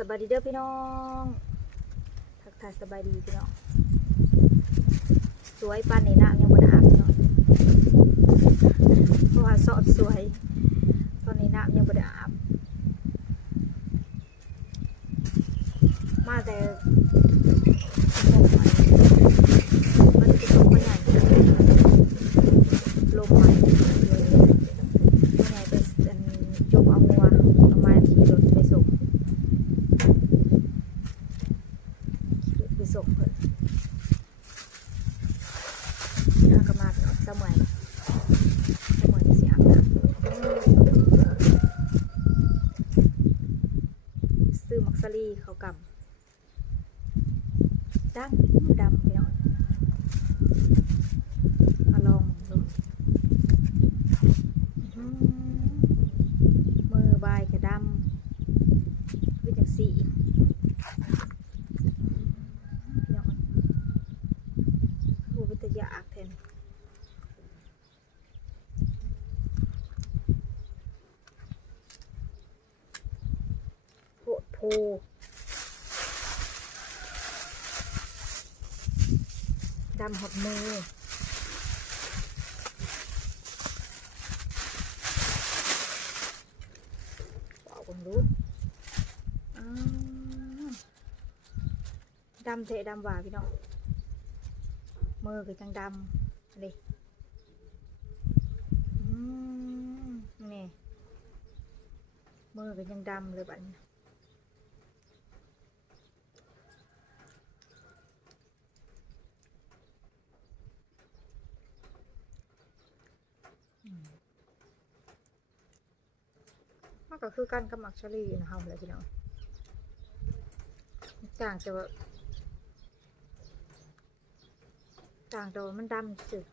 สบายดีเด้อพี่น้องทักทายสบายดีพี่น้องสวยปานนี้น้ำยังบ่ได้อาบพี่น้องเพราะว่าสอดสวยตอนนี้น้ำยังบ่ได้อาบมาแต่มันจะตกมาใหญ่ลมใหม่เลยใหญ่เป็นจุกเอางัวเอามาขี่รถไปส่งเพิ่นถ้าก็มาสมัยจะเสียอาบน้ำซื้อมักซารีเขากำดำพี่น้องมาลองดูมือบายกระดำวิจังสีวิทยาอักเทนโหดโพดำหดมือบอกผมรู้ดำเทดำหวาพี่น้องมือคือจังดำเลยนี่มือคือจังดำเลยบัดนี้มันก็คือกันกับมักชาลีนะครับเลยพี่น้องต่างแต่ว่ามันดำสุด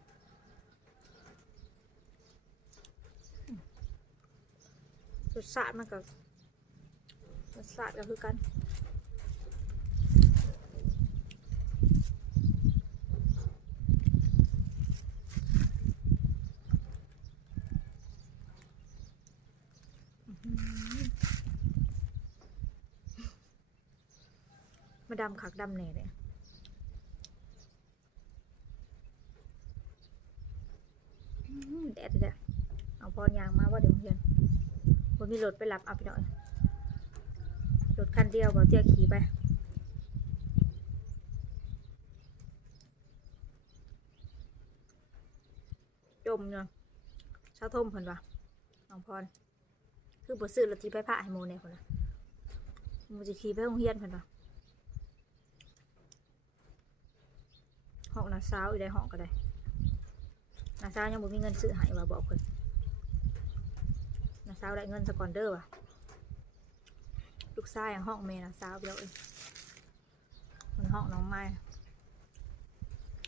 รสชาติมันก็รสชาติก็คือกันมาดำคักดำแน่เลยแดดเลยเอาพอยางมาว่าเดี๋ยวเฮียนผมมีรถไปรับเอาไปหน่อยรถคันเดียวบอกเตี้ยขี่ไปจมเนาะเช้าทมเพิ่นวะน้องพรคือบ่ซื้อรถที่ไปพระให้โมเนี่ยคนละโมจะขี่ไปโรงเรียนเพิ่นวะห้องน่ะสาวอยู่ได้ห้องก็ได้น้าสาวยังบ่มีเงินซื้อให้ว่าบอกเพิ่นน้าสาวได้เงินสกอนเดอร์ว่ะลูกชายห้องแม่น้าสาวไปแล้วเองมันห้องน้องไม้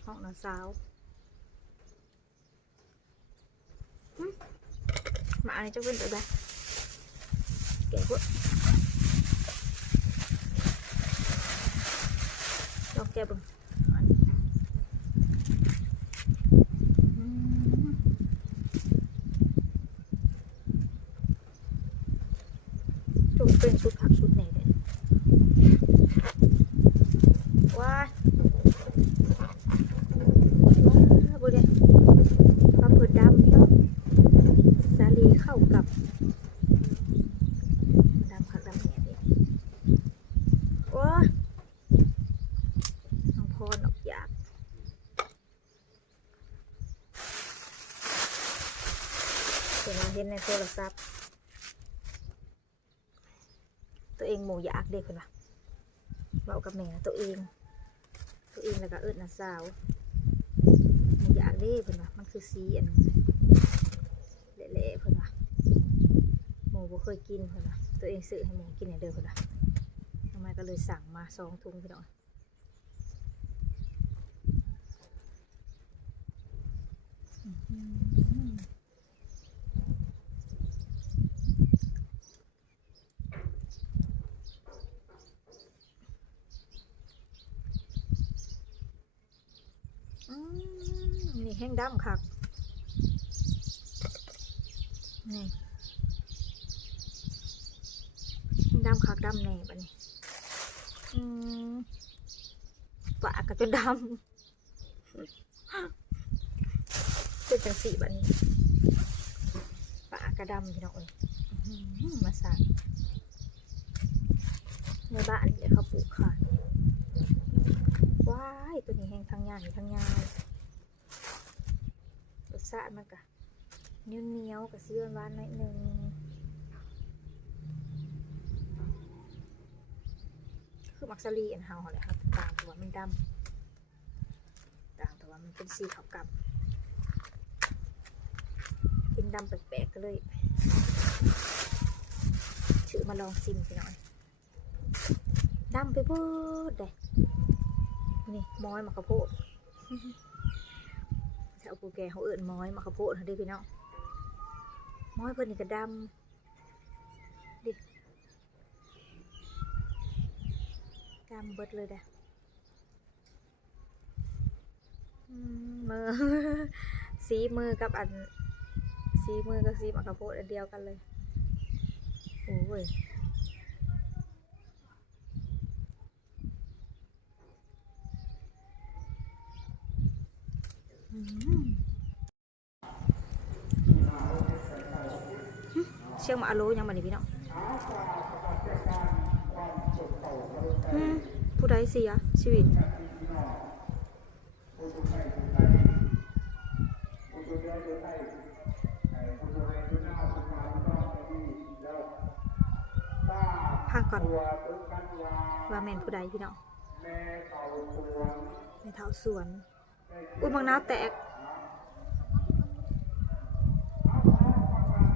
ห้องน้าสาวมาอันนี้จะเป็นตัวใดแกะพวกลองแกะบึงเป็นชุดผักชุดไหนเนี่ยว้าบุเรียปลาเผือกดำพี่น้องสาลีเข้ากับดำผักดำแหนเนี่ยว้าน้องพรออกอยากเดี๋ยวเราเห็นในโทรศัพท์ตัวเองหมูอยากเด็กคนละเบากับแม่ตัวเองแล้วก็น้าสาวหมูอยากเด็กคนละมันคือสีอันเละๆคนละหมูบ่เคยกินคนละตัวเองซื้อให้หมูกินอย่างเดิมคนละทำไมก็เลยสั่งมา2 ถุงพี่น้องนี่แห้งดำค่ะนี่ ดำคัก ดำแน่บัดนี้ปากก็จนดำเป็นจังสีบัดนี้ปากกระดำพี่น้องเอ้ยมาสั่งในบ้านเดี๋ยวเขาปลูกขายว้ายตัวนี้แห้งทั้งใหญ่ทั้งยาวรสชาติมันก็เหนียวกับซีหวานๆหน่อยนึงคือมักซารีอันเฮาเลยครับต่างแต่ว่ามันดำต่างแต่ว่ามันเป็นสีขาวกับเป็นดำแปลกๆก็เลยถือมาลองซิมไปหน่อยดำไปเบิดเลยนี่ม้อยมะขามโพดชาวปูแกเขาเอิ้นม้อยมะขามโพดเขาได้พี่น้องม้อยเพิ่นนี่ก็ดำดิดำเบิดเลยเด้อมือ สีมือกับอันสีมือกับสีมะขามโพดอันเดียวกันเลยโอ้ยเชื่อมาอโลยังบัดนี้พี่น้องผู้ใดเสียชีวิตพักก่อนว่าแม่นผู้ใดพี่น้องแม่เฒ่าสวนอุ้ยบางน้าวแตก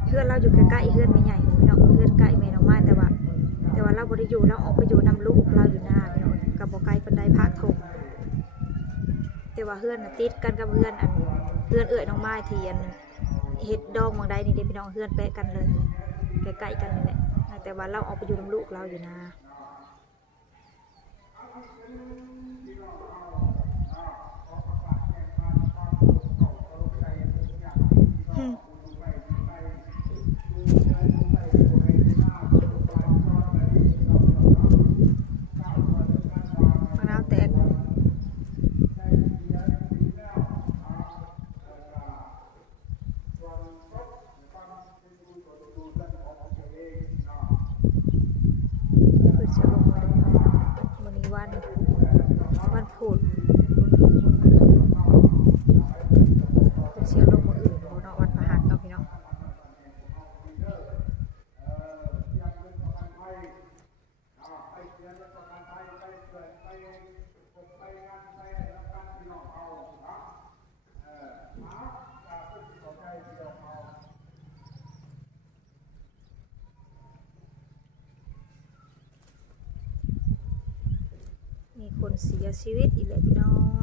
เพื่อนเราอยู่ใกล้ๆเพื่อนไม่ใหญ่พี่น้องเพื่อนใกล้แม่น้องไม้แต่ว่าเราบ่ได้อยู่เราออกไปอยู่นำลูกเราอยู่หน้าพี่น้องกับบ่ไกลปานใดภาคทงแต่ว่าเพื่อนติดกันกับเพื่อนอันเพื่อนเอื้อยน้องไม้ที่อันเฮ็ดดองบางใดนี่เด้พี่น้องเพื่อนแปะกันเลยใกล้ๆกันนี่แหละแต่ว่าเราออกไปอยู่นำลูกเราอยู่หน้าวันพุธเชื่อลงมืออื่นโบเนาะวันพฤหัสเนาะพี่น้องมีคนเสียชีวิตอีกเลยพี่น้อง